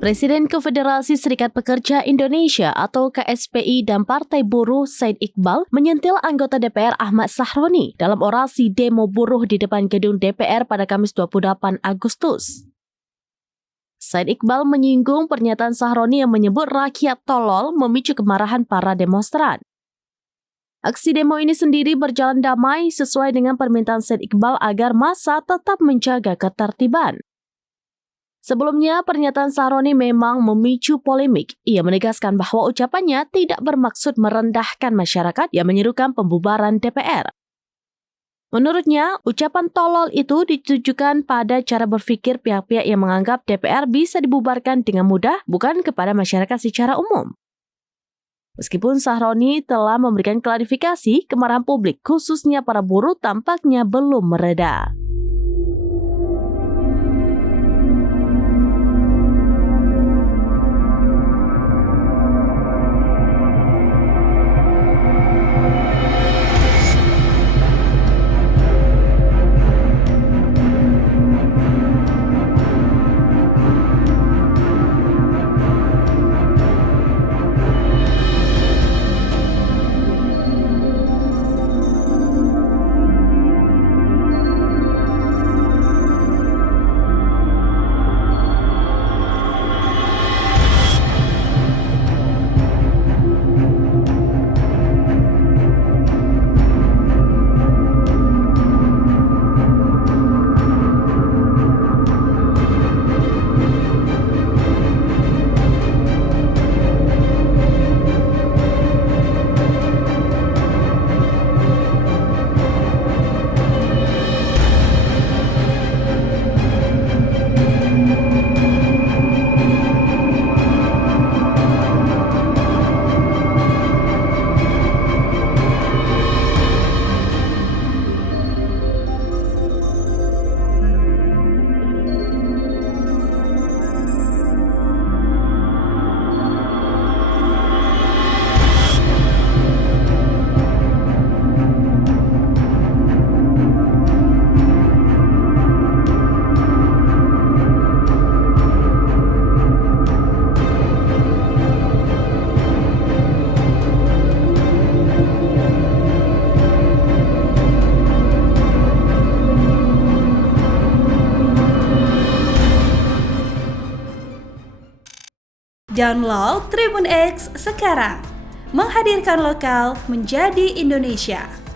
Presiden Konfederasi Serikat Pekerja Indonesia atau KSPI dan Partai Buruh Said Iqbal menyentil anggota DPR Ahmad Sahroni dalam orasi demo buruh di depan gedung DPR pada Kamis 28 Agustus. Said Iqbal menyinggung pernyataan Sahroni yang menyebut rakyat tolol memicu kemarahan para demonstran. Aksi demo ini sendiri berjalan damai sesuai dengan permintaan Said Iqbal agar massa tetap menjaga ketertiban. Sebelumnya, pernyataan Sahroni memang memicu polemik. Ia menegaskan bahwa ucapannya tidak bermaksud merendahkan masyarakat yang menyerukan pembubaran DPR. Menurutnya, ucapan tolol itu ditujukan pada cara berpikir pihak-pihak yang menganggap DPR bisa dibubarkan dengan mudah, bukan kepada masyarakat secara umum. Meskipun Sahroni telah memberikan klarifikasi, kemarahan publik khususnya para buruh tampaknya belum mereda. Download Tribun X sekarang, menghadirkan lokal menjadi Indonesia.